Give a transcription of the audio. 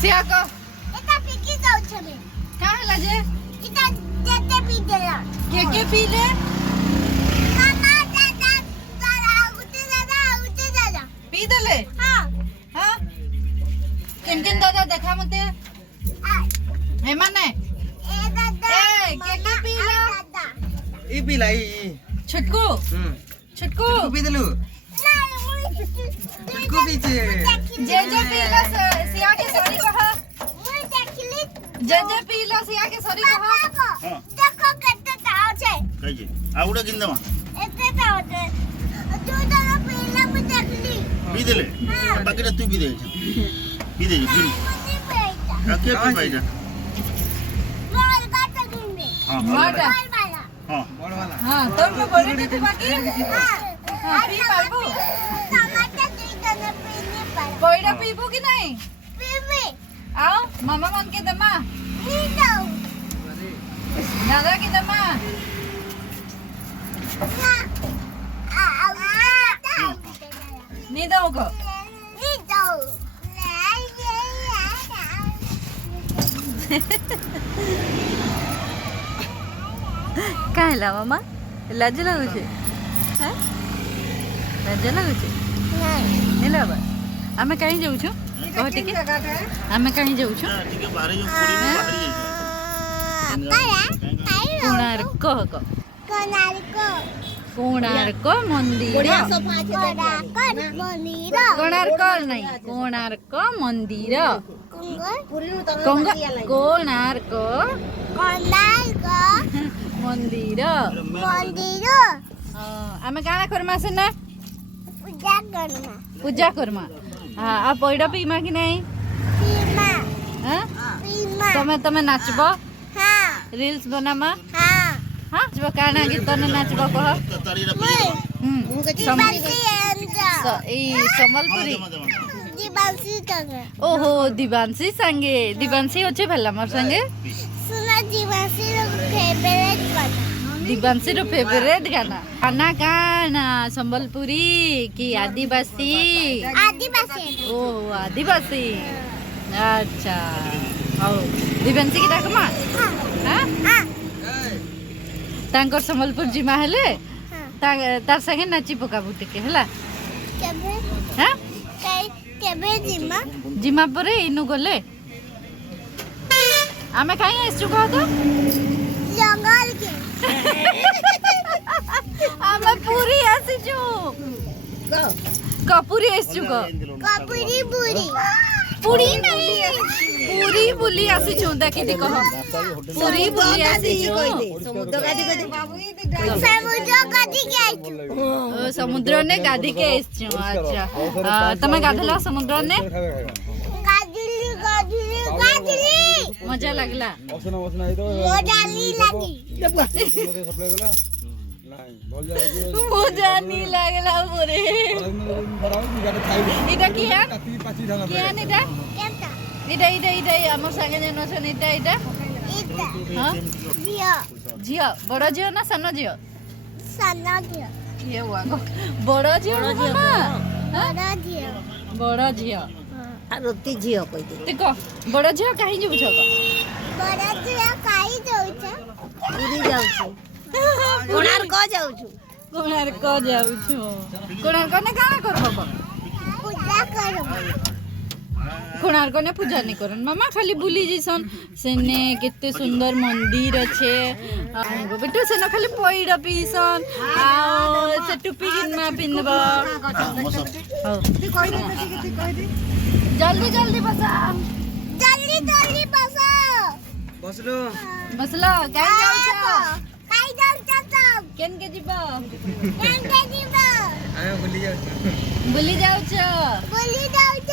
सिया को एटा फेकी जाउ छमे का हला जे इटा जेते पी देला के पीले मामा दादा उते दादा पी देले हां हां किन दादा देखा मते हे माने ए दादा ए के पीला दादा ई पिलाई छुटकू छुटकू पी देलु नहीं मुई छुटकू पीछे जे पीला सिया के सॉरी कहा मुई देखली जे पीला सिया के सॉरी कहा हां देखो केते ताव छे कहि जे आउडा किंदमा एते ताव छे तू दादा पीला मुई देखली पी देले हां बाकीटा तू पी दे पी दे पी मुई पेटा के पी पाइजा मोर गाता गुंडे हां मोटा वाला हां बड़ वाला हां तो को बोले थे बाकी हां पी पाबो टमाटर दे दने पीने पर कोईड़ा पीबो कि नहीं पीवे आओ मामा मन के दमा नी दो दादा की दमा ना आ नी दो को नी दो का ହେଲା मामा लाज लागुचे हां लाज लागुचे हेला बा आमे कहीं जाऊ छु कह टिके आमे कहीं जाऊ छु टिके बाहर जो पूरी बाहर जाई कोणार्क क कोणार्क मंदिर कोणार्क नहीं कोणार्क मंदिर कोणार्क मंदिर आमे काना करमा से ना पूजा करमा हाँ आ पैडा पीमा कि नहीं हाँ तमे नाचबो रील्स बनामा हाँ जब काना गीत ने नाचबो कह तारीरा पी सम्बलपुरी ओहो दिवांशी संगे दिवांशी होचे भला मोर संगे दिवांशी रो फेवरेट गाना गाना गाना सम्बलपुरी की आदिवासी ओ आदिवासी अच्छा आओ दिवांशी की डाकमा हां तांकर सम्बलपुर जिमा हेले तार संगे नाची पकाबू टिके हला हां जिमा परे इनु गले आमे काई आइछु कह तो जंगल के आमे पूरी आसीछु कपूरी आइछु कपूरी बुरी पूरी नहीं पूरी बुली आसीछु देखि दि कह पूरी बुली आसीछु समुद्र गादी के आइछु समुद्र ने गाधी के आइछु अच्छा तमे गाधला समुद्र ने गादी मजा लागला मोडाली लागी मजा नहीं लागला मोरे इटा की है इटा केता इटा इटा इटा हमर संगे जन छन इटा इटा इता हां जियो झियो बड़ झियो ना सानो झियो सन्ना जियो ये हुआ गो बड़ झियो ना बड़ा जियो बड़ झियो आ रोटी झियो कहि दे ते को बड़ झियो काहे जउ छ बड़ा जियो काई जाउछ पूरी जाउ छु कोणार्क जाउ छु कोणार्क जाउ छु कोणार्क ने काना करबो पूजा करो कोणार्क ने पूजा नहीं करन मामा खाली बुली जइसन सेने केते सुंदर मंदिर अच्छे आगो बेटो सेना खाली पैडा पीसन आओ से टुपी किनमा पिनबो जल्दी जल्दी बसा जल्दी जल्दी बसो बसलो बसलो काई जाउ छ काई जाउछ सब केन के जीबो केन के जीव आयो बुली जाऊ बुली जाउ छ बोली जाउछ